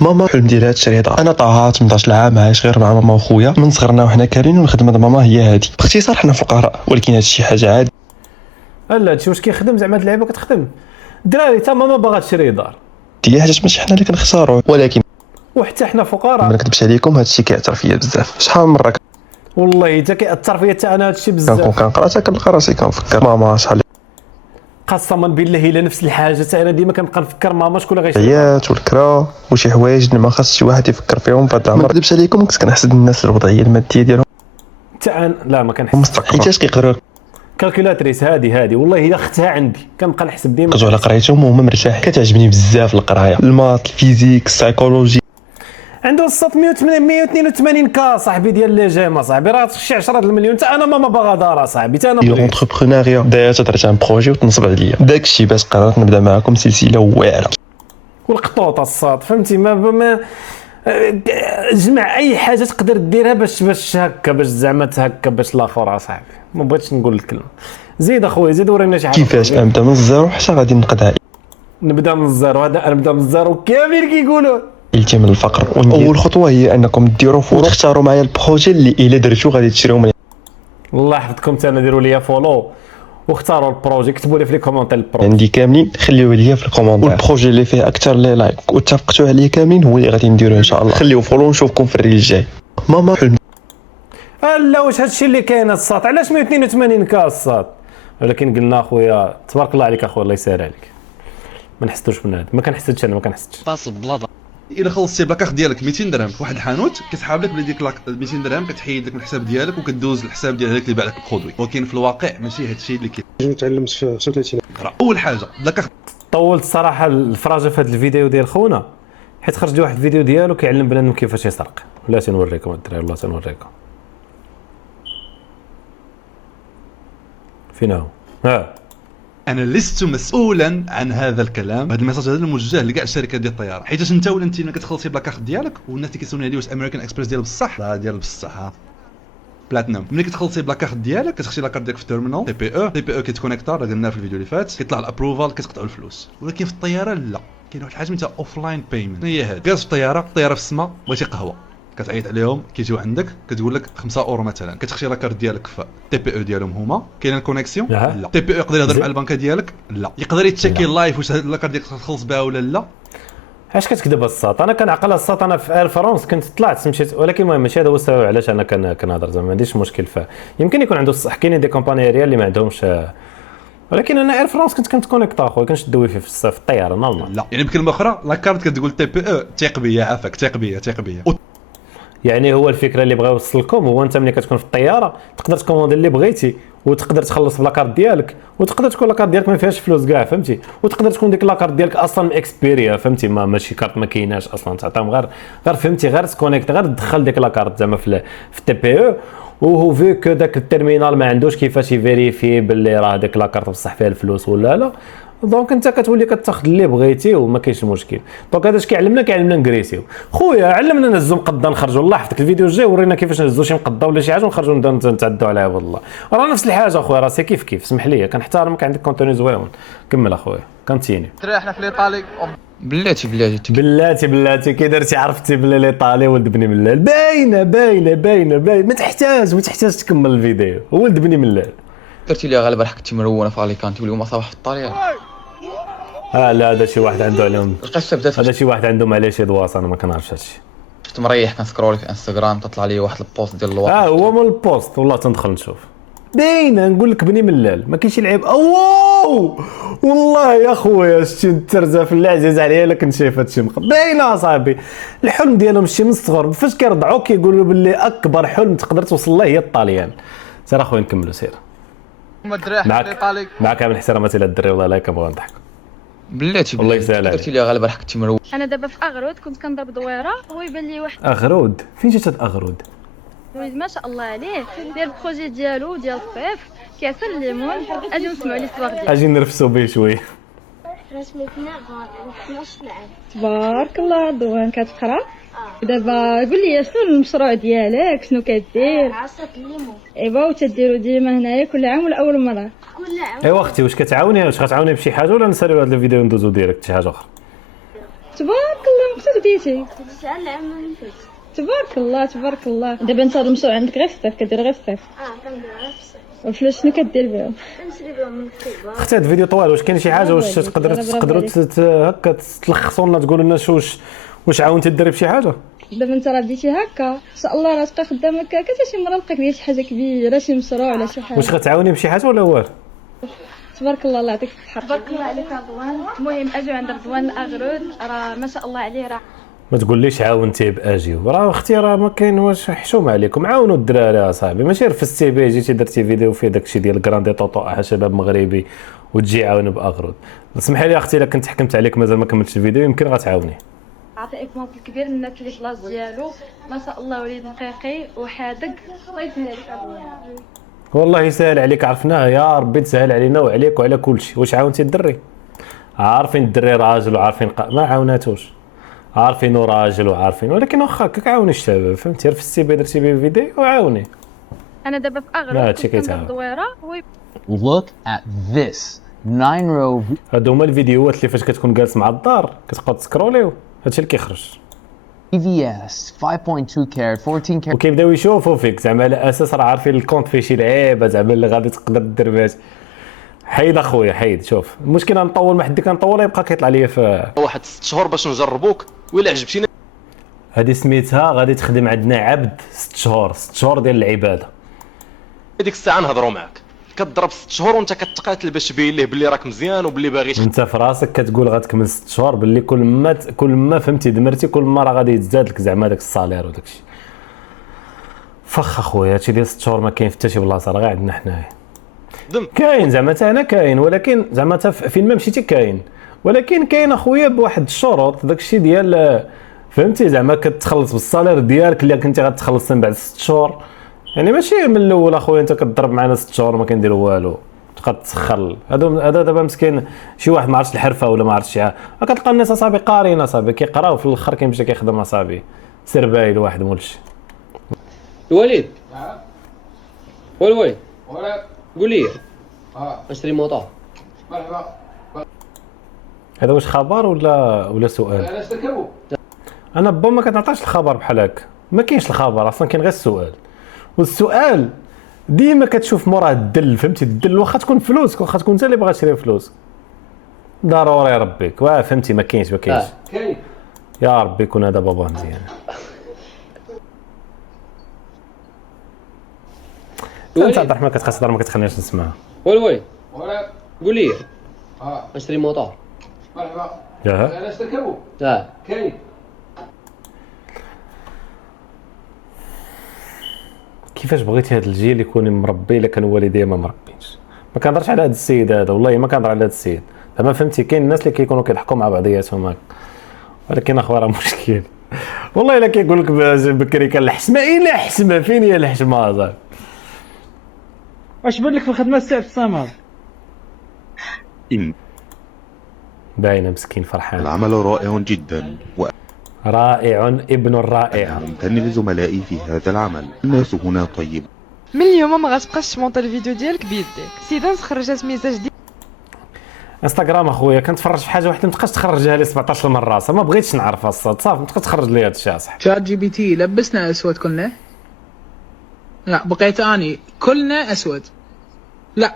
ماما حلم ديالها تشري دار. انا طاها 18 عام عايش غير مع ماما وخويا من صغرنا وحنا كارين، والخدمه د ماما هي هذه. باختصار حنا فقراء، ولكن هذا الشيء حاجه عادي. لا هادشي واش كيخدم زعما هاد اللعيبه كتخدم؟ الدراري تا ماما باغا تشري دار دي حاجه ماشي حنا اللي كنخسروا، ولكن وحتى حنا فقراء. ما نكذبش عليكم هذا الشيء كيأثر فيا بزاف. شحال من مره والله حتى كيأثر فيا حتى انا هادشي كنكون بزاف. كنقرا حتى كنلقى راسي كنفكر ماما شحال قسما بالله الا نفس الحاجه حتى انا ديما كنبقى نفكر ماما شكون اللي غيشري. العيات والكرا وشي حوايج اللي ما خاص شي واحد يفكر فيهم في هذا العمر. ما نكذبش عليكم كنت كنحسد الناس الوضعيه الماديه ديالهم حتى انا لا ما كنحس مستقره، حيتاش كيقدروا كالكولاتريس هادي والله الا اختها عندي كنبقى نحسب ديما يركزوا على قرايتهم وهما مرتاحين. كتعجبني بزاف القرايه، المات، الفيزيك، السايكولوجي. عنده الصوت 182 كا صاحبي ديال لي جيم صاحبي، راه شي 10 المليون. حتى انا ماما باغا دار صاحبي، حتى انا بغيت. لونتربرونيا دايرت درت ان بروجي وتنصب عليا، داكشي باش قررت نبدا معاكم سلسله واعره. والقطوطه الصاد فهمتي ما جمع اي حاجه تقدر ديرها باش هكا باش زعما هكا باش الاخر اصاحبي. ما بغيتش نقول الكلمه. زيد اخويا زيد ورينا شي حاجه. كيفاش ابدا من الزيرو حتى غادي نقدها؟ نبدا من الزيرو، هذا نبدا من الزيرو كامل كيقولوا التي من الفقر. اول خطوه هي انكم ديروا فولو وتختاروا معايا البروجي اللي الا درتو غادي تشريو من. الله يحفظكم حتى انا ديروا ليا فولو واختاروا البروجي، كتبوا لي في لي كومونتير البروجي عندي كاملين خليوه ليا في الكومونتير، والبروجي اللي فيه اكثر لي لايك واتفقتوا عليه كاملين هو اللي غادي نديرو ان شاء الله. خليو فولو ونشوفكم في الريل الجاي. ماما حلم لا واش هادشي اللي كاين الساط؟ علاش 182 كا الساط؟ ولكن قلنا اخويا تبارك الله عليك اخويا الله يسهل عليك. ما نحسدوش من هذا، ما كنحسدش انا، ما كنحسدش. باص بلاطه. الا خلصتي بلاكارت ديالك 200 درهم في واحد الحانوت كتسحاب لك بلي ديك 200 درهم كتحيد لك من الحساب ديالك وكدوز الحساب ديال هذاك اللي باع لك البرودوي، ولكن في الواقع ماشي هادشي اللي كاين. تعلمت في 35 اول حاجه بلاكارت طولت الصراحه الفراجه في هذا الفيديو ديال خونا، حيت خرج لي واحد الفيديو ديالو كيعلم بنادم كيفاش يسرق. ولا تنوريكم الدراري والله تنوريكم. فين هو؟ انا لست مسؤولا عن هذا الكلام. هذا الميساج هذا موجه لكاع الشركات ديال الطيران، حيت انت ولا انت كتخلصي بلاكارت ديالك والناس اللي كيسولوني عليه واش امريكان اكسبريس ديال بصح، لا ديال بصح بلاتينوم. ملي كتخلصي بلاكارت ديالك كتخشي لاكارت ديالك في التيرمينال تي بي او كيتكونيكتا، راه قلنا في الفيديو اللي فات كيطلع الابروفال كتقطعوا الفلوس. ولكن في الطياره لا، كاين واحد الحاجه سميتها اوف لاين بايمنت. هي هذه كاس في الطياره في السماء بغيتي قهوه كتعيط عليهم كيجيو عندك كتقول لك 5 اورو مثلا، كتخشي لاكارت ديالك في تي بي او ديالهم هما. كاين الكونيكسيون لا، تي بي او يقدر يهضر مع البنكه ديالك لا، يقدر يتشيكي لايف واش اللاكارت ديالك تخلص بها ولا لا. اش كتكذب الساط؟ انا كنعقل الساط. انا في اير فرونس كنت طلعت مشيت، ولكن المهم ماشي هذا هو السبب علاش انا كنهضر زعما ما عنديش مشكل. يمكن يكون عنده الصح، كاينين دي كومباني ايريال اللي ما عندهمش، ولكن انا اير فرونس كنت كونيكتا اخويا كنشد ويفي في الطياره نورمال. لا يعني بكلمه اخرى لاكارت كتقول تي بي او ثيق بيا عافاك ثيق بيا يعني هو الفكره اللي بغا يوصل لكم هو انت ملي كتكون في الطياره تقدر تكوموندي اللي بغيتي وتقدر تخلص بلاكارت ديالك، وتقدر تكون لاكارت ديالك ما فيهاش فلوس كاع فهمتي، وتقدر تكون ديك لاكارت ديالك اصلا اكسبيريا فهمتي، ماشي كارت ما كايناش اصلا تعطيهم غير فهمتي غير تكونيكت غير تدخل ديك لاكارت زعما في التي بي او، وهو فيك داك التيرمينال ما عندوش كيفاش يفيريفي باللي راه ديك لاكارت بصح فيها الفلوس ولا لا. دونك انت كتولي كتاخذ اللي بغيتي وما كاينش مشكل. دونك هذا اش كيعلمنا نكريسيو. خويا علمنا نهزو مقدا نخرجوا. الله يحفظك الفيديو الجاي ورينا كيفاش نهزو شي مقدا ولا شي حاجه ونخرجوا نتعدوا عليها والله. راه نفس الحاجه اخويا، راه سي كيف اسمح لي كنحترمك عندك كونتوني زويون. كمل اخويا كونتيني. احنا في الايطالي بلاتي كي درتي عرفتي بلي الايطالي ولد بني ملال. باينه ما تحتاج تكمل الفيديو. ولد بني ملال درتي لي غالبا كنتي مرونه في اليكانتي واليوم صباح في الطاليان. لا هذا شي واحد عنده عليهم، القصه بدات هذا شي واحد عندهم عليه شي دواص انا ما كنعرفش هادشي. كنت مريح كنسكرول في انستغرام تطلع لي واحد البوست ديال الواقع. هو مول البوست والله تندخل نشوف. باينه نقول لك بني ملال ما كاينش شي لعيب. اوه والله يا خويا شتي الترزه اللي عزيز عليا الا كنت شايف هادشي باينه اصاحبي. الحلم ديالهم شي من الصغر فاش كيرضعوا كيقولوا باللي اكبر حلم تقدر توصل له هي الطاليان. سير اخويا نكملوا سير. معك من احتراماتي الى الدري والله لا كنبغيو نضحكوا. بلاتي الله يسهل عليك. درتي لي غالبا كنتي مرونه. انا دابا في اغرود كنت كنضرب دويره هو يبان لي واحد اغرود. فين جات هاد اغرود؟ وليد ما شاء الله عليه داير البروجي ديالو ديال الصيف كيعصر الليمون. اجي نسمعوا ليستواغ ديالو، اجي نرفسوا به شويه. رسمتنا غادي 12 عام. تبارك الله دوان كتقرا. دابا قول لي شنو المشروع ديالك شنو كدير؟ عصير الليمون. ايوا وتديروا ديما هنايا كل عام ولا اول مره؟ كل عام. ايوا اختي واش غتعاوني بشي حاجه ولا نساليو هذا الفيديو وندوزو ديريكت شي حاجه اخرى؟ تبارك الله متى بديتي؟ شحال العام اللي فات. تبارك الله تبارك الله. دابا انت هاد المشروع عندك غير في الصيف، كدير غير في الصيف. كندير غير في الصيف. والفلوس شنو كدير بهم؟ كنشري بهم من الكبار. اختي هاد الفيديو طوال، واش كاين شي حاجه واش برافو تقدروا عليك. هكا تلخصوا لنا تقولوا لنا واش عاونتي ديري بشي حاجه؟ دابا انت راه بديتي هكا ان شاء الله راه تبقى خدام هكا حتى شي مره نلقاك دير شي حاجه كبيره، شي مشروع ولا شي حاجه. واش غتعاوني بشي حاجه ولا والو؟ تبارك الله الله يعطيك الصحه. تبارك الله عليك رضوان. المهم اجيو عند رضوان الاغرود، راه ما شاء الله عليه، راه ما تقوليش عاونتي باجيو، راه اختي راه ما كاين واش حشوم عليكم، عاونوا الدراري اصاحبي، ماشي رفستي به جيتي درتي فيديو فيه داكشي ديال كراندي طوطو شباب مغربي وتجي عاون باغرود. اسمحي لي اختي الا كنت حكمت عليك مازال ما كملتش الفيديو يمكن غتعاوني. عطى اكزومبل كبير من الناس اللي في لاص ديالو، ما شاء الله وليد نقيقي وحادق. الله يسهل عليك رضوان. والله يسهل عليك، عرفناه يا ربي تسهل علينا وعليك وعلى كلشي. واش عاونتي الدري؟ عارفين الدري راجل وعارفين ما عاوناتوش، عارفينو راجل وعارفين، ولكن واخا هكاك عاوني الشباب فهمتي، رفستي به درتي به فيديو وعاوني. انا دابا في لا، اغرود هادشي كنت كندير كيتعاون. الدويره Look at this 9 row هادو هما الفيديوهات اللي فاش كتكون جالس مع الدار كتبقى تسكروليو، هادشي اللي كيخرج VVS 5.2 carat 14 carat وكيبداو يشوفوا فيك زعما على اساس راه عارفين الكونت فيه شي لعيبه زعما اللي غادي تقدر دير بها. حيد اخويا حيد، شوف المشكله نطول ما حد كنطول يبقى كيطلع ليا في واحد 6 شهور باش نجربوك، وإلا عجبتينا هذه سميتها غادي تخدم عندنا عبد 6 شهور، 6 شهور ديال العباده. ديك الساعه نهضروا معاك، كتضرب 6 شهور وانت كتقاتل باش تبين ليه باللي راك مزيان وباللي باغي انت في راسك كتقول غتكمل 6 شهور باللي كل ما فهمتي دمرتي كل ما راه غادي يتزاد لك زعما داك الصالير وداك الشيء. فخ اخويا هادشي ديال 6 شهور ما كاين حتى شي بلاصه، راه غير عندنا حنايا كاين زعما حتى هنا كاين، ولكن زعما حتى فين ما مشيتي كاين، ولكن كاين اخويا بواحد الشروط داك الشيء ديال فهمتي زعما كتخلص بالصالير ديالك اللي كنتي غتخلص من بعد 6 شهور، يعني ماشي من الاول اخويا انت كتضرب معنا 6 شهور ما كندير والو تبقى تسخر. هذا دابا مسكين شي واحد ما عرفش الحرفه ولا ما عرفش شي حاجه، كتلقى الناس اصاحبي قاريين اصاحبي كيقراو في الاخر كيمشي كيخدم اصاحبي سربايل واحد مولشي. الوليد والوي قول لي اشتري موطور. هذا واش خبر ولا سؤال؟ انا با ما كنعطيش الخبر بحال هكا، ما كاينش الخبر اصلا، كاين غير السؤال، والسؤال ديما كتشوف موراه الدل فهمتي، الدل واخا تكون فلوس واخا تكون انت اللي باغي تشري فلوس ضروري ربيك فهمتي ما كاينش كاين يا ربي يكون هذا بابا مزيان. انت عبد الرحمن كتخاص ما كتخليناش نسمعها. والوي قول لي اشتري موطور. ياها كاين كيفاش بغيتي هذا الجيل يكون مربي الا كانوا والديه ما مربينش؟ ما كنهضرش على هذا السيد هذا، والله ما كنهضر على هذا السيد زعما فهمتي، كاين الناس اللي كيكونوا كيضحكوا مع بعضياتهم هكا، ولكن اخويا راه مشكل والله الا كيقول لك بكري كان الحشمه الا حشمه فين هي الحشمه صاحبي؟ واش بان لك في الخدمه السي عصام هذا؟ باينه مسكين فرحان. العمل رائع جدا رائع ابن الرائع. ممتن لزملائي في هذا العمل، الناس هنا طيب. من اليوم ما غتبقاش تمونطي الفيديو ديالك بيديك. سيدانس خرجت ميساج ديال انستغرام اخويا كنتفرج في حاجه واحده ما تبقاش تخرجها لي 17 مره، ما بغيتش نعرفها الصاد صافي ما تبقاش تخرج لي هذا الشيء اصاحبي. شات جي بي تي لبسنا اسود كلنا؟ لا بقيت اني كلنا اسود. لا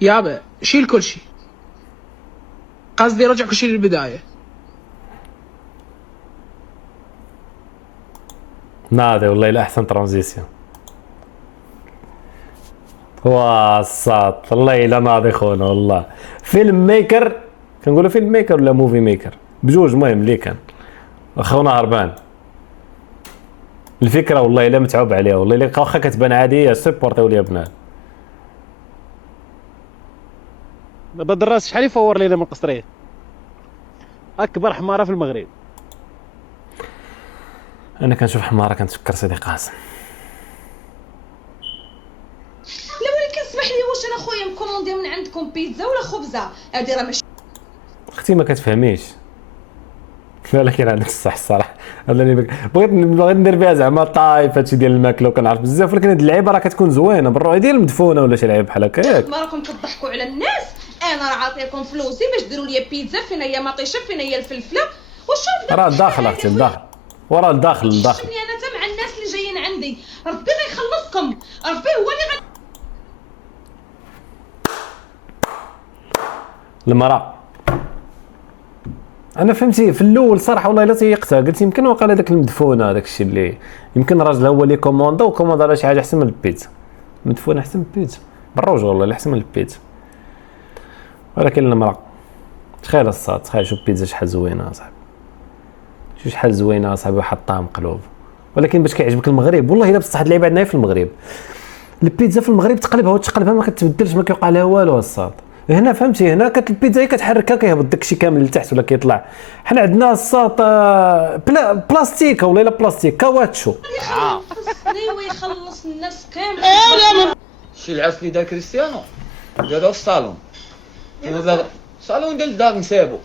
يابا شيل كل شيء، قصدي رجع كل شيء للبدايه. ناضي والله الا احسن ترانزيسيون واصات والله الا ناضي خونا والله. فيلم ميكر كنقولوا فيلم ميكر ولا موفي ميكر بجوج، المهم اللي كان خونا هربان الفكره والله الا متعوب عليها، والله الا واخا كتبان عاديه سيبورتيو ليا بنات. بدر الراس شحال يفور لينا من القصريه؟ اكبر حماره في المغرب. انا كنشوف حماره كنتفكر سيدي قاسم. لا ولكن اسمح لي، واش انا خويا مكوموندي من عندكم بيتزا ولا خبزه؟ هادي راه ماشي اختي ما كتفهميش، لا كاين عندك الصح الصراحه. هذا اللي بغيت ندير بها زعما طايف هادشي ديال الماكله وكنعرف بزاف، ولكن هاد اللعيبه راه كتكون زوينه بالروح ديال المدفونه ولا شي لعيب بحال هكا ياك. ما راكم كتضحكوا على الناس، انا راه عاطيكم فلوسي باش ديروا لي بيتزا فين هي مطيشه فين هي الفلفله، وشوف راه داخل اختي الداخل وراه الداخل شني انا تم مع الناس اللي جايين عندي، ربي غيخلصكم، ربي هو اللي المرأة. انا فهمتي في الاول صراحه والله الا تيقتها، قلت يمكن وقال هذاك المدفونه هذاك الشيء اللي يمكن الراجل هو اللي كوموندا وكوموندا على شي حاجه احسن من البيتزا. المدفونه احسن من البيتزا بالروج والله اللي احسن من البيتزا. ولكن المرأة تخيل الصاد، تخيل شوف بيتزا شحال زوينه اصاحبي، شوف شحال زوينه اصاحبي واحد الطعم مقلوب. ولكن باش كيعجبك المغرب والله الا بصح هاد اللعيبه عندنا في المغرب، البيتزا في المغرب تقلبها وتقلبها ما كتبدلش ما كيوقع لها والو الصاد. هنا فهمتي هنا البيتزا هي كتحركها كيهبط داكشي كامل لتحت ولا كيطلع. حنا عندنا الساط بلاستيك ولا لا بلاستيك كاواتشو. خصني ويخلص الناس كامل. شي العرس اللي دار كريستيانو دارو في الصالون، كما دار الصالون ديال الدار نسابو.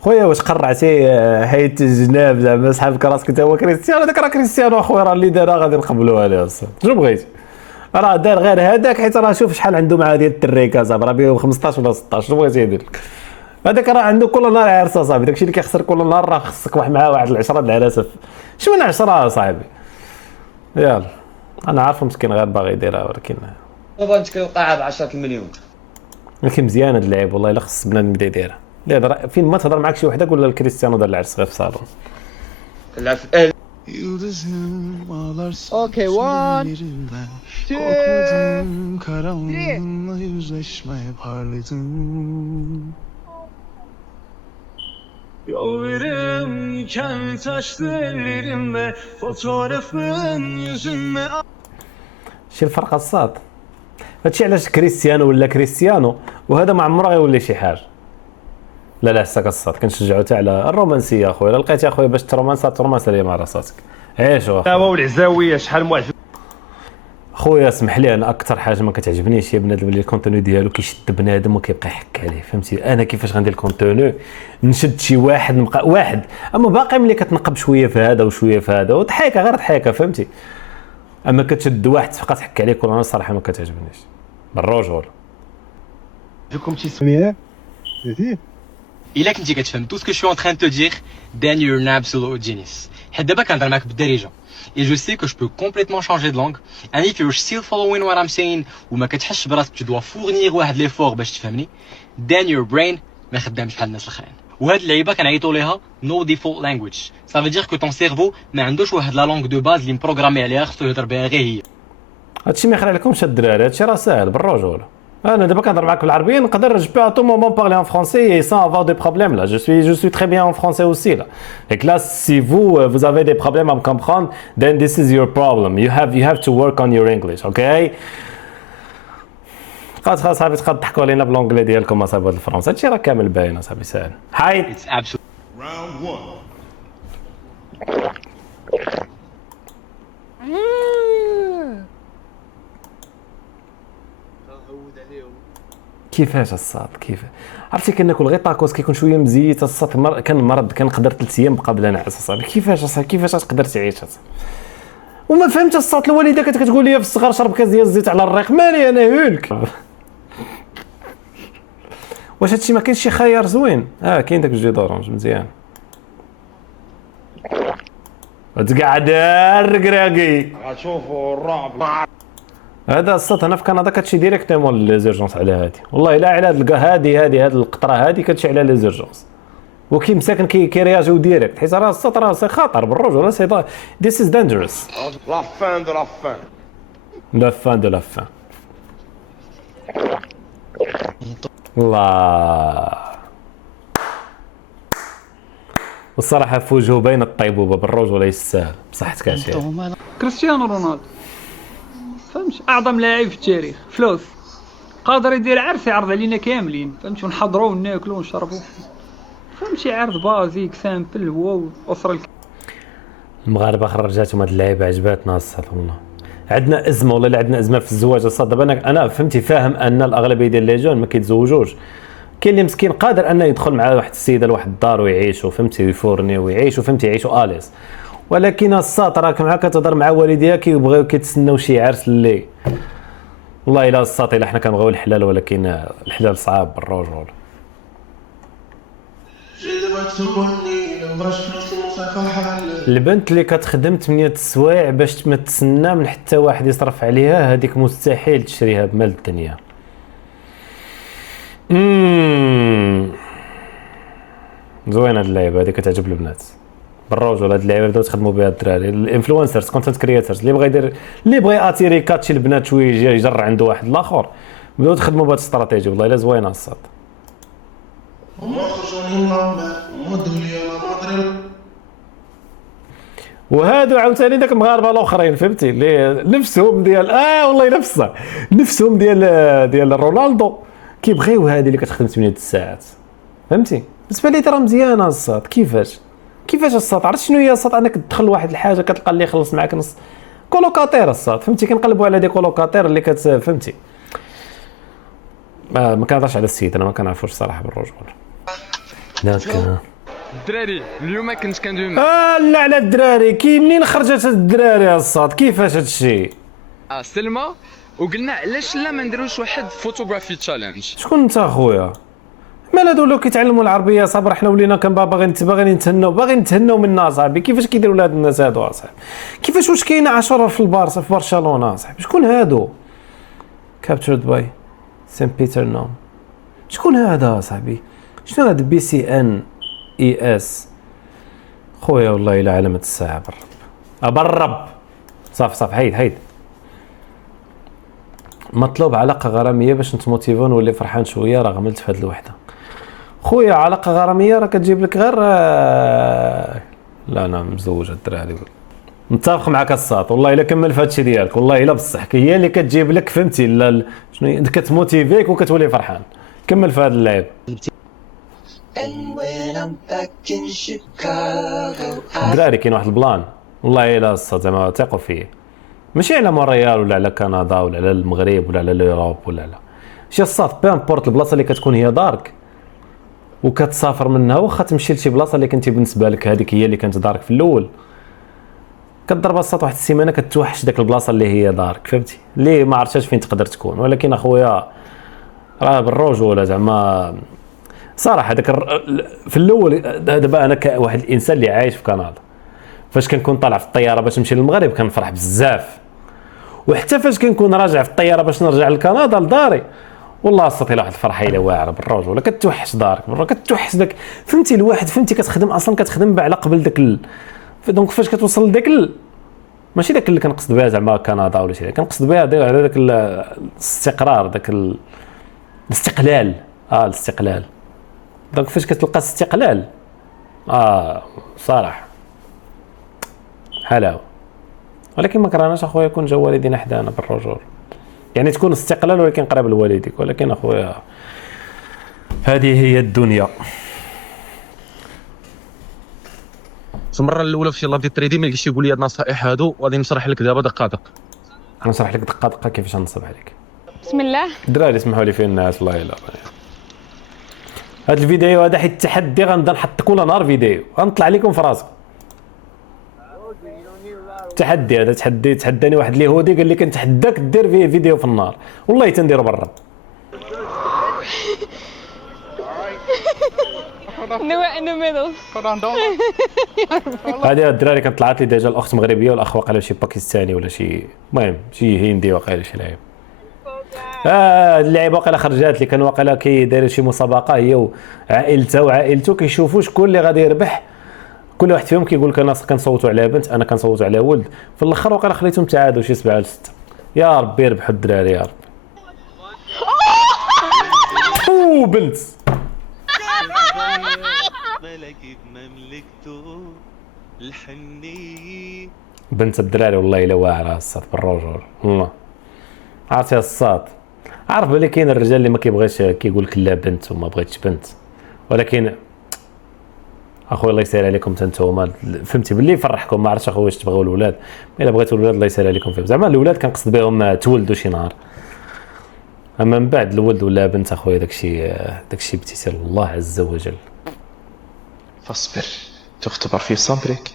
خويا واش قرعتي حيت الجناب زعما صحابك راسك انت هو كريستيانو؟ هذاك راه كريستيانو اخويا، راه اللي دارها غادي نقبلوها عليه الصاد. شنو بغيتي؟ راه دار غير هذاك حيت راه شوف شحال عنده مع ديال التريكه صاحبي، راه بهم 15 ولا 16. شنو بغيتي يدير لك؟ هذاك راه عنده كل نهار عرسه صاحبي، داكشي اللي كيخسر كل نهار راه خصك واحد معاه واحد 10 د العراسه. شو من 10 صاحبي؟ يلا انا عارف مسكين غير باغي يديرها، ولكن بغيت كيوقعها ب 10 مليون. ولكن مزيان هاد اللعيب والله الا خص بنادم يبدا يديرها. لا فين ما تهضر معاك شي وحده قول لها الكريستيانو دار العرس غير في الصالون. كنلعب في الاهلي. Okay, 1, 2, 3. Yollarım kel taşlı ellerimle fotoğrafın yüzüme. شي الفرق الصاد؟ هادشي علاش كريستيانو ولا كريستيانو وهذا ما عمره غيولي شي حاجه. لا عساك الصاد كنشجعو حتى على الرومانسيه اخويا. لقيتي اخويا باش ترومانس لي مع راساتك عيشوا اخويا. والعزاويه شحال موعد خويا اسمح لي، انا اكثر حاجه ما كتعجبنيش هي بنادم اللي الكونتوني ديالو كيشد بنادم وكيبقى يحك عليه. فهمتي انا كيفاش غندير الكونتوني نشد شي واحد نبقى واحد اما باقي ملي كتنقب شويه في هذا وشويه في هذا وضحيكه غير ضحيكه. فهمتي اما كتشد واحد تبقى تحك عليه كل انا الصراحه ما كتعجبنيش بالرجل. جوكم شي سميه الا كنتي كتفهم tout ce que je suis en train de te dire then you're an absolute genius. حيت دابا كنهضر معاك بالدارجه et je sais que je peux complètement changer de langue and if you're still following what I'm saying وما كتحسش براسك tu dois fournir واحد ليفور باش تفهمني then your brain ما خدامش بحال الناس الاخرين. وهاد اللعيبه كنعيطوا ليها no default language. ça veut dire que ton cerveau ما عندوش واحد لا لونغ دو باز اللي مبروغرامي عليها خصو يهضر بها غير هي. هادشي ما يخلع لكمش الدراري، هادشي راه ساهل بالرجل. انا دابا كنهضر معاك بالعربيه نقدر جو بي ا تو مومون بارلي ان فرونسي sans avoir des problèmes là. Je suis très bien en français aussi là. Et que là si vous avez des problèmes à me comprendre then this is your problem. You have to work on your English, okay? خلاص صاحبي تضحكوا علينا بالونجلي ديالكم اصاحبي هاد الفرنسا. هادشي راه كامل باين اصاحبي ساهل. هاي It's absolute. Round 1. كيفاش الصاد كيف عرفتي كناكل غير طاكوس كيكون شويه مزيت الصاد كنمرض كنقدر 3 ايام بقى بلا نعس الصاد. كيفاش الصاد كيفاش تقدر تعيش الصاد؟ وما فهمتش الصاد. الوالده كانت كتقول لي في الصغر شرب كاس ديال الزيت على الريق مالي انا هولك. واش هادشي ما كاينش شي خيار زوين؟ كاين داك الجي دورونج مزيان. وتقعد الركراكي غتشوفوا الرعب. هذا الصوت هنا في كندا كتمشي ديريكتومون لي زيرجونس على هادي. والله الا على هاد القطره هادي كتمشي على لي زيرجونس وكي مساكن كيرياجيو ديريكت حيت راه الصوت راه سي خطر بالرجل. سي ذيس از دانجرس. لا فان دو لا فان. لا فان دو لا فان. الله والصراحه في وجهه باين الطيبوبه بالرجل يستاهل بصحتك عشير. كريستيانو رونالدو فهمت اعظم لاعب في التاريخ، فلوس قادر يدير عرس يعرض علينا كاملين فهمت ونحضروا وناكلوا ونشربوا فهمتي عرض بازيك سامبل هو والاسره المغاربه خرجاتهم هاد اللعيبه عجباتنا الصاد. والله عندنا ازمه والله عندنا ازمه في الزواج الصاد. دابا انا فهمتي فاهم ان الاغلبيه ديال لي جون ما كيتزوجوش. كاين اللي مسكين قادر انه يدخل مع واحد السيده لواحد الدار ويعيشوا فهمتي ويفورنيو ويعيشوا فهمتي يعيشوا اليس. ولكن الصاد راك معاك كتهضر مع والديها كيبغيو كيتسناو شي عرس اللي والله الا الصاد الا حنا كنبغيو الحلال ولكن الحلال صعاب بالرجل. البنت اللي كتخدم 8 السوايع باش ما تسنى من حتى واحد يصرف عليها، هذيك مستحيل تشريها بمال الدنيا. زوينه هاد اللعيبه هذه، كتعجب البنات بالرجل. هاد اللعيبه بداو تخدموا بها الدراري، الانفلونسرز، كونتنت كرياترز، اللي بغى يدير، اللي بغى اتيري كاتشي البنات شويه يجي يجر عنده واحد الاخر، بداو تخدموا بهاد الاستراتيجي. والله الا زوينه الصاد. وهادو عاوتاني داك المغاربه الاخرين فهمتي، اللي نفسهم ديال والله نفسها نفسهم ديال رونالدو، كيبغيو هذه اللي كتخدم 8 ساعات فهمتي. بالنسبه لي راه مزيانه الصاد. كيفاش الصاد؟ عرفت شنو هي الصاد؟ انك تدخل واحد الحاجه كتلقى اللي يخلص معاك نص كولوكاتير الصاد فهمتي. كنقلبوا على دي كولوكاتير اللي فهمتي. ما كنهضرش على السيد، انا ما كنعرفوش الصراحه بالرجل. داك الدراري اليوم كنت كندوي لا على الدراري. منين خرجت الدراري الصاد؟ كيفاش هادشي؟ سلمى وقلنا علاش لا ما نديروش واحد فوتوغرافي تشالنج. شكون انت اخويا؟ مال هادو لو كيتعلموا العربيه صبر، حنا ولينا باغيين نتهناو منا صاحبي. كيفاش كيديروا لهاد الناس هادو اصاحبي؟ كيفاش واش كاينه 10 في البارسا في برشلونه اصاحبي؟ شكون هادو؟ كابتشرد باي سان بيتر نو. شكون هذا صاحبي؟ شنو هاد BCNES خويا؟ والله الا علامه الساعه بالرب. صافي حيد. مطلوب علاقه غراميه باش نتموتيفو نولي فرحان شويه. راه غملت في هاد الوحده خويا. علاقه غراميه راه كتجيب لك غير لا انا مزوج الدراري. متفق معك الصاط والله الا كمل في هادشي ديالك. والله الا بصح هي اللي كتجيب لك فهمتي شنو كتموتيفيك وكتولي فرحان. كمل في هاد اللعب. الدراري كاين واحد البلان والله الا الصاط زعما ثقوا فيه، ماشي على مونريال ولا على كندا ولا على المغرب ولا على اليوروب ولا لا شي الصاط. بامبورت البلاصه اللي كتكون هي دارك وكتسافر منها، واخا تمشي لشي بلاصه اللي كنتي بالنسبه لك هذيك هي اللي كانت دارك في الاول، كضرب الصاط واحد السيمانه كتوحش داك البلاصه اللي هي دارك فهمتي، اللي ما عرفتش فين تقدر تكون. ولكن اخويا راه بالرجوله زعما صراحه داك في الاول. دابا انا كواحد الانسان اللي عايش في كندا، فاش كنكون طالع في الطياره باش نمشي للمغرب كنفرح بزاف، وحتى فاش كنكون راجع في الطياره باش نرجع لكندا لداري والله صافي واحد الفرحه الا واعره بالروج. ولا كتوحش دارك برا، كتوحش داك فهمتي الواحد فهمتي كتخدم اصلا كتخدم على قبل داك دونك فاش كتوصل لداك ماشي داك اللي كنقصد بها زعما كندا ولا شي، كنقصد بها على داك الاستقرار، داك الاستقلال. الاستقلال دونك فاش كتلقى الاستقلال صراحه حلاوه. ولكن ما كرهناش اخويا يكون جا والدينا حدانا بالرجول، يعني تكون استقلال ولكن قريب لوالديك. ولكن اخويا هذه هي الدنيا. في المره الاولى في لاف دي تريدي ما لقيتش يقول لي هاد النصائح هادو، وغادي نشرح لك دابا دقه غنشرح لك دقه كيفاش نصب عليك. بسم الله. الدراري اسمحوا لي فين الناس والله الا هاد الفيديو هذا حيت التحدي غنبدا نحط كل نهار فيديو غنطلع لكم في راسكم. التحدي هذا تحداني واحد اليهودي قال لي كنتحداك دير فيه فيديو في النهار، والله تنديرو برا. هذه الدراري كانت طلعت لي ديجا الاخت مغربيه والاخ واقيلا شي باكستاني ولا شي المهم شي هندي واقيلا شي لاعب. اللعيبه واقيلا خرجات لي كان واقيلا كيداير شي مسابقه هي وعائلته كيشوفوا شكون اللي غادي يربح. كل واحد فيهم كيقول لك انا كنصوتوا على بنت، انا كنصوتوا على ولد. في الاخر واقيلا خليتهم تعادوا شي 7-6. يا ربي يربحوا الدراري يا ربي. بنت بنت الدراري والله الا واعره الصاد بالرجول. والله عرفتي الصاد، عارف بلي كاين الرجال اللي ما كيبغيش كيقول لك لا بنت وما بغيتش بنت. ولكن اخويا الله يسهل عليكم نتوما فهمتي باللي يفرحكم. ما عرفتش اخويا واش تبغيو الاولاد، الا بغيتوا الاولاد الله يسهل عليكم فيهم. زعما الاولاد كنقصد بهم تولدوا شي نهار، اما من بعد الولد ولا بنت اخويا داكشي بتيسير الله عز وجل. فاصبر تختبر في صبرك.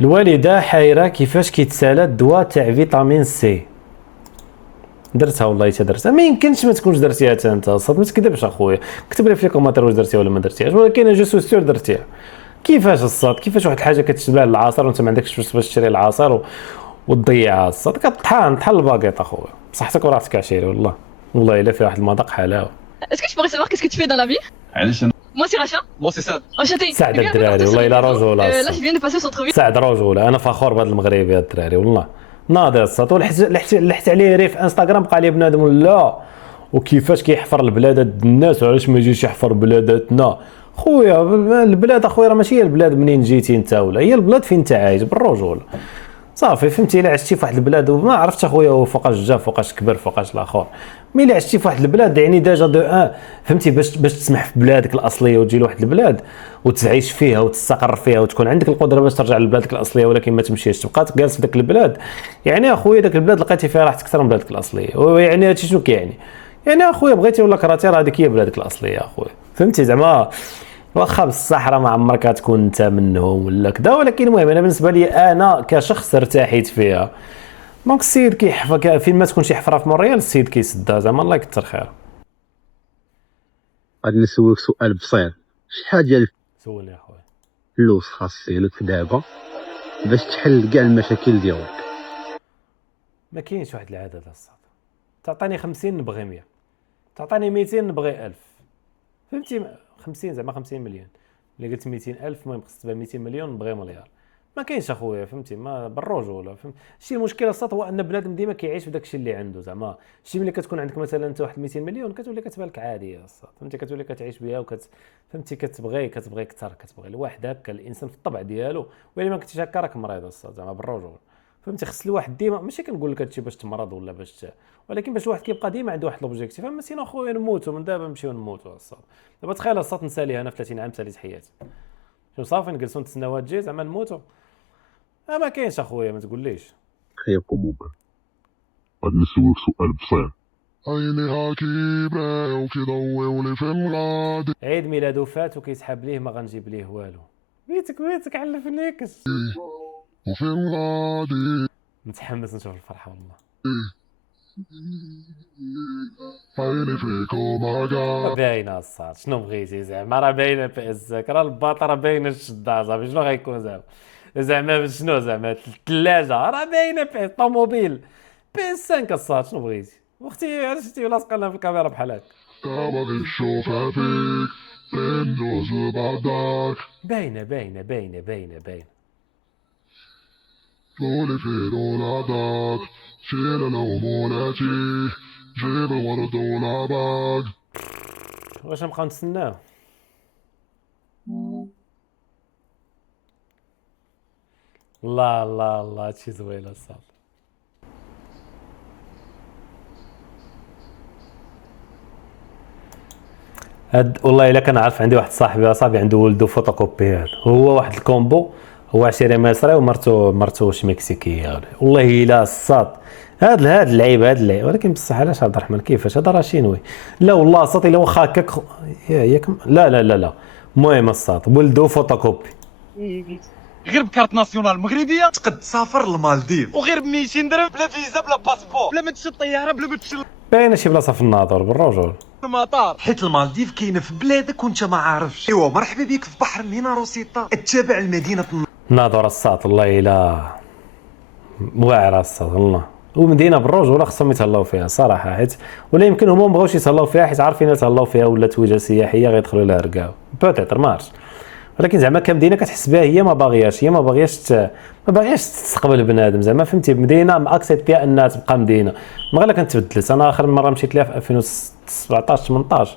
الوالده حايره كيفاش كيتسالى الدواء تاع فيتامين سي. درتها والله حتى درتها، ما يمكنش ما تكونش درتيها حتى انت الصاد، ما تكذبش اخويا، كتب لي في لي كومونتير واش درتيها ولا ما درتيهاش، ولكن انا جو سو سيور درتيها. كيفاش الصاد؟ كيفاش واحد الحاجه كتشبه للعصير وانت ما عندكش فلوس باش تشري العصير وتضيعها الصاد؟ كطحان الباكيط اخويا، بصحتك وراحتك عشيري والله الا فيها واحد المذاق حلاوه. اسكو tu pourrais savoir qu'est-ce que tu fais dans la vie? علاش Moi c'est Racha. Moi c'est ça. Enchanté. سعد الدراري والله الا رجوله. Là je viens de passer au centre-ville. سعد رجوله، انا فخور بهذا المغربي هذا الدراري والله ناضي الصاد، لحت عليه ريف انستغرام بقى لي بنادم ولا وكيفاش كيحفر البلاد هاد الناس وعلاش ما يجيش يحفر بلاداتنا. خويا البلاد اخويا راه ماشي هي البلاد منين جيتي انت ولا هي البلاد فين انت عايش بالرجوله صافي فهمتي. الا عشتي في واحد البلاد وما عرفتش اخويا فوقاش جا فوقاش كبر فوقاش الاخر، مي الا عشتي في واحد البلاد يعني ديجا دو فهمتي باش تسمح في بلادك الاصليه وتجي لواحد البلاد وتعيش فيها وتستقر فيها وتكون عندك القدره باش ترجع لبلادك الاصليه، ولكن ما تمشيش تبقى جالس في داك البلاد. يعني اخويا داك البلاد لقيتي فيها راحتك اكثر من بلادك الاصليه، ويعني هادشي شنو كيعني؟ يعني اخويا بغيتي ولا كرهتي راه هذيك هي بلادك الاصليه اخويا، فهمتي زعما واخا بالصحراء ما عمرك تكون انت منهم ولا كذا، ولكن المهم انا بالنسبه لي انا كشخص ارتاحيت فيها. دونك السيد كيحفر فين ما تكون شي حفره في مونريال السيد كيسدها زعما الله يكثر خير. غادي نسولك سؤال بسيط، شحال ديال سولني اخويا فلوس خاصي لك دابا باش تحل كاع المشاكل ديالك؟ ما كاينش واحد العدد الصاد، تعطيني 50 نبغي 100، تعطيني 200 نبغي 1000، فهمتي 50 زعما 50 مليون، اللي قلت 200,000 المهم خص تبان 200 مليون نبغي مليار. ما كاينش اخويا فهمتي، ما بالرجوله فهمت. شي المشكله الصاد هو ان بنادم ديما كيعيش بداك الشيء اللي عنده، زعما شي ملي كتكون عندك مثلا انت واحد 200 مليون كتولي كتبان لك عاديه الصاد، فهمتي كتولي كتعيش بها فهمتي كتبغي اكثر، كتبغي الواحد هكا الانسان في الطبع ديالو، وإلا ما كنتيش هكا راك مريض الصاد زعما بالرجوله، فهمتي. خص الواحد ديما ماشي كنقول لك هادشي باش تمرض ولا باش ولكن باش الواحد كيبقى ديما عنده واحد لوبجيكتيف، اما سينا خويا نموتوا من دابا نمشيو نموتوا الصاد. دابا تخيل الصاد نسالي انا في 30 عام ساليت حياتي، شوف صافي نجلسوا نتسناو هاد الجي زعما نموتوا؟ ما كاينش اخويا ما تقوليش. خيركم ممكن غادي نسولك سؤال بسيط، عينيها كيبرا وكيضويولي في الغادي، عيد ميلادو فات وكيسحب ليه ما غنجيب ليه والو، بيتك علفنيكس وفي الغادي متحمس نشوف الفرحه والله. عيني فيكم هكا باينه الصاد شنو بغيتي زعما راه باينه بأسك، راه الباطه راه باينه الشده صافي شنو غيكون زعما شنو زعما الثلاجه راه باينه بي طوموبيل PS5 الصاد شنو بغيتي اختي عرفتي لاصقه لنا في الكاميرا بحال هكا باغي نشوفها فيك ندوز بعدك باينه طولي في دولادك شيل الهموماتي جيب الورد ولعبك. واش نبقاو نتسناو؟ الله هادشي زوين الصاد. والله الا كنعرف عندي واحد صاحبي عنده ولدو فوتوكوبي هذا، هو واحد الكومبو، هو عشيري مصري ومرتو واش مكسيكيه، والله الا الصاد هاد اللعيب ولكن بصح علاش عبد الرحمن كيفاش هذا راه شينوي؟ لا والله الصاد الا واخا هكاك ياك لا المهم الصاد ولدو فوتوكوبي غير بكارت ناسيونال مغربيه تقد تسافر للمالديف وغير ب 200 درهم بلا فيزا بلا باسبور بلا ما تشد الطياره بلا ما تشد باينه شي بلاصه في الناظور بالرجل المطار، حيت المالديف كاينه في بلادك وانت ما عارفش. ايوا مرحبا بك في بحر ميناروسيتا التابع لمدينه الناظور الصاد، والله الا واعره الصاد والله، ومدينه بالرجوله خصهم يتهلاو فيها صراحه، حيت ولا يمكن هما مبغاوش يتهلاو فيها حيت عارفين يتهلاو فيها ولات وجهه سياحيه غيدخلوا لها ركاو بوتيتر مارش، ولكن زعما كمدينه كتحس بها هي ما باغياش تستقبل بنادم زعما فهمتي، مدينه ماكسيت بها انها تبقى مدينه ما غير كنتبدلت. انا اخر مره مشيت لها في 2017 18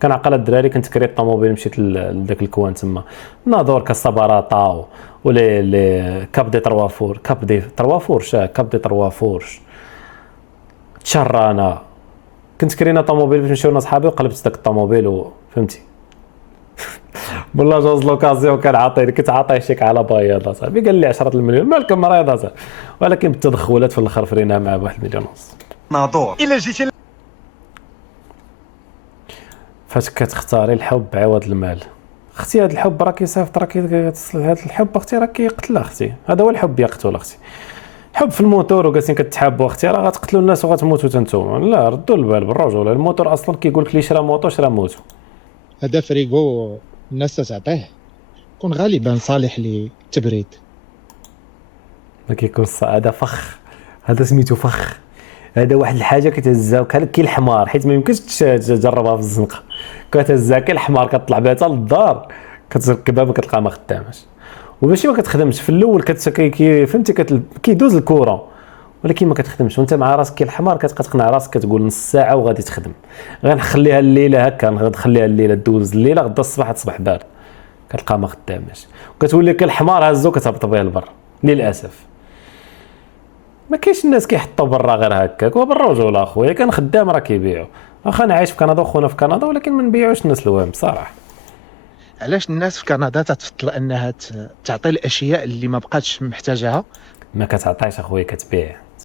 كان عقل الدراري كنت كريت طوموبيل مشيت لذاك الكوان تما ناظور كاساباراطا ولي كاب دي تروافورش تشرانا، كنت كرينا طوموبيل باش نمشيو انا صحابي وقلبت داك الطوموبيل وفهمتي والله جوز لوكازيون كنت عاطيه شيك على بياض صاحبي قال لي 10 المليون مالك مريضه صاحبي، ولكن بالتدخلات في الاخر فرينا مع 1.5 مليون. ناظور الا جيتي فاش كتختاري الحب عوض المال اختي، هذا الحب راه كيصيفط هذا الحب اختي راه كيقتل اختي، هذا هو الحب يقتل اختي، حب في الموتور وجالسين كتحابوا اختي راه غتقتلوا الناس وغتموتوا حتى نتوما. لا ردوا البال بالرجوله، الموتور اصلا كيقول لك لي شرا موطو شرا موتو. هذا فريغو الناس تعطيه كون غالبا صالح للتبريد. ما كيكون هذا فخ، هذا سميتو فخ، هذا واحد الحاجه كتهزها كي الحمار، حيت ما يمكنش تجربها في الزنقه، كتهزها كي الحمار كطلع بها حتى للدار كتركبها ما كتلقى ما خداماش. وماشي ما كتخدمش في الاول فهمتي كيدوز الكورون ولكن ما كتخدمش، وانت مع راسك كي الحمار كتبقى تقنع راسك كتقول نص ساعه وغادي تخدم، غنخليها الليله هكا، غنخليها الليله دوز الليله غدا الصباح تصبح بارد كتلقى ما خداماش، وكتولي كالحمار هزو كتهبط بها لبرا. للاسف ما كاينش الناس كيحطوا برا غير هكاك، وبالرجوله اخويا كان خدام راه كيبيعوا. واخا انا عايش في كندا وخونا في كندا ولكن ما نبيعوش الناس الوهم بصراحه. علاش الناس في كندا تتفضل انها تعطي الاشياء اللي ما بقاتش محتاجاها؟ ما كتعطيش اخويا كتبيع.